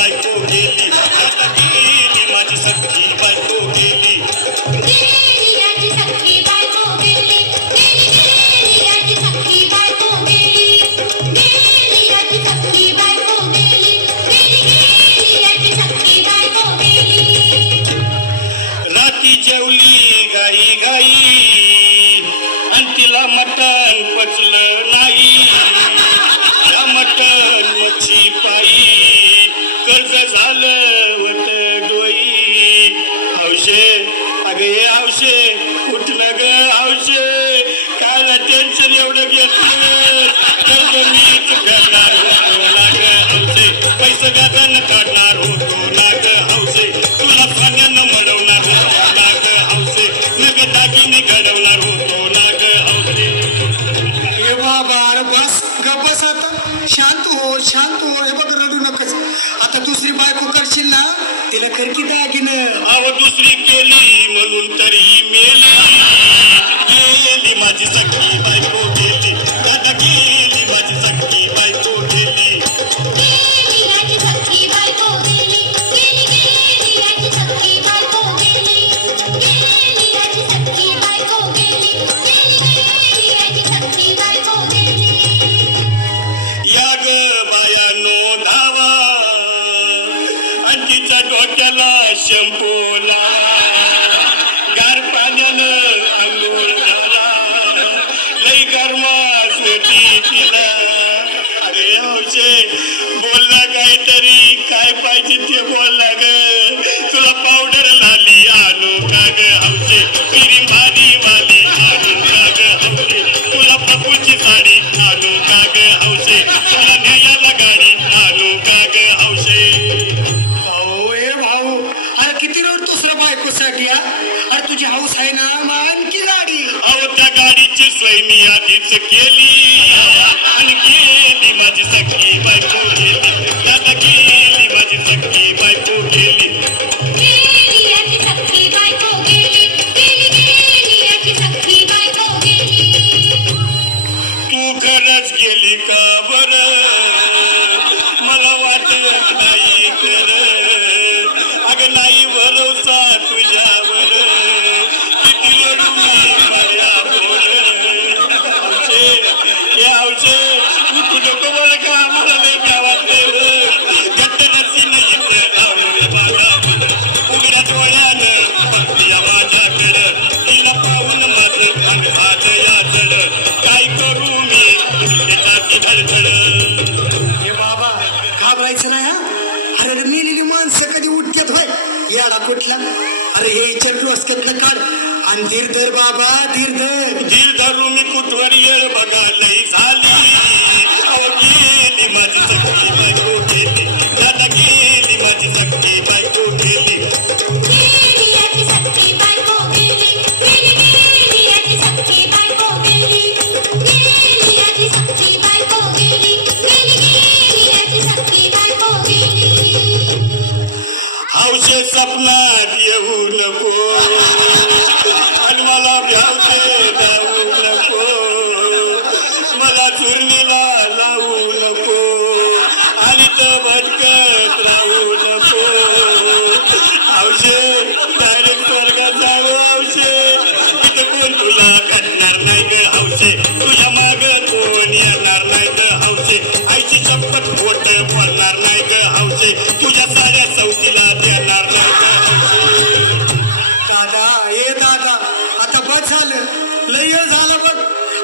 बायको गेली आता गेली माझी सख्खी बायको गेली गेली माझी सख्खी बायको गेली गेली माझी सख्खी बायको गेली गेली माझी सख्खी बायको गेली गेली माझी सख्खी बायको गेली राती जेवली गाई गाई आणि तिला मटण पचलं नाही या मटण मच्छी पायी कर्ज झालं होत डोई हौशे अगं हे हौशे उठलं ग हौशे काय टेन्शन एवढं घेतलं कर्ज मीच फेडणार होतो ना ग हौशे पैसे गागन काढणार होतो ना ग हौशे तुला पाण्यानं मडवणार होतो ना ग हौशे नग दागिने घडवणार होतो ना ग हौशे हे बाबा अरे बस गप बस आता शांत हो हे बघ रडू नकोस आता दुसरी बायको करशील ना तिला खरकी दागिनं अहो दुसरी केली म्हणून तरी मेली गेली माझी सख्खी बायको गेली दादा गेली माझी सख्खी बायको गेली गेली माझी सख्खी बायको गेली गेली माझी सख्खी बायको गेली गेली माझी सख्खी बायको गेली गेली माझी सख्खी बायको गेली या ग बायानो धावा आणि तिच्या डोक्याला शंपोला गार पाण्यानं अंघोळ झाला लई गरमास होती तिला अरे हौशे बोलला काहीतरी काय पाहिजे ते बोलला ग तुला पावडर लाली आणू का ग हौशे क्रीम भारी वाली आणू का ग हौशे तुला पप्पूची साडी आणू का ग हौशे तुला न्यायाला गाडी आणू का ग हौशे अरे किती रोड दुसऱ्या बायकोसाठी अरे तुझी हाऊस आहे ना आणखी गाडी अहो त्या गाडीची सोय मी आधीच केली आणि गेली माझी सख्खी बायको गेली दादा गेली माझी सख्खी बायको गेली गेली माझी सख्खी बायको गेली गेली माझी सख्खी बायको गेली तू खरंच गेली का बरं मला वाटत नाही खरं अगं नाही भरोसा तुझ्यावर किती रडू मी माझ्यावर हौशे हे हौशे तू नको बरं का मला लय गावातले घट्ट नसी नाही आवडे बघा उघड्या डोळ्यानं बघतीया माझ्याकडं तिला पाहून माझं अंग झालं याचड काय करू मी त्याची धडधड हे बाबा घाबरायचं नाही हा अरे मेलेली माणसं कधी उठतात होय याडा कुठला अरे हे इच्छा डोसक्यातलं काढ आणि धीर धर बाबा धीर धरू मी कुठवर येळ बघा लई झाली अहो गेली माझी सख्खी बायको गेली दादा गेली माझी सख्खी बायको गेली गेली माझी सख्खी बायको गेली गेली माझी सख्खी बायको गेली गेली माझी सख्खी बायको गेली गेली माझी सख्खी बायको गेली हौशे सपनात येऊ नको आणि मला भ्यावते जाऊ नको मला चुरणीला लावू नको आणि तो भटकत राहू नको हौशे डायरेक्ट स्वर्गात जावं हौशे तिथे कोण तुला भेटणार नाही ग हौशे तुझ्या माग कोण येणार नाही ग हौशे आईची चप्पत खोट पडणार नाही ग हौशे तुझ्या साऱ्या चौकीला देणार नाही ग हौशे दादा आता बस झालं लय झालं बघ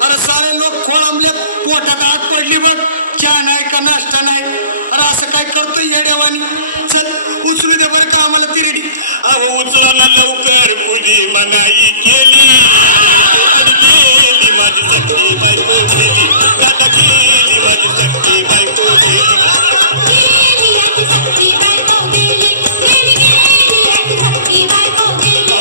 अरे सारे लोक खोळंबल्यात पोटात आत पडली बघ चहा नाही का नाश्ता नाही अरे असं काय करतोय येड्यावानी चल उचलू दे बरं का आम्हाला तिरडी अहो उचला ना लवकर मुली मनाई केली गेली माझी सख्खी बायको गेली दादा गेली माझी सख्खी बायको गेली गेली माझी सख्खी बायको गेली गेली माझी सख्खी बायको गेली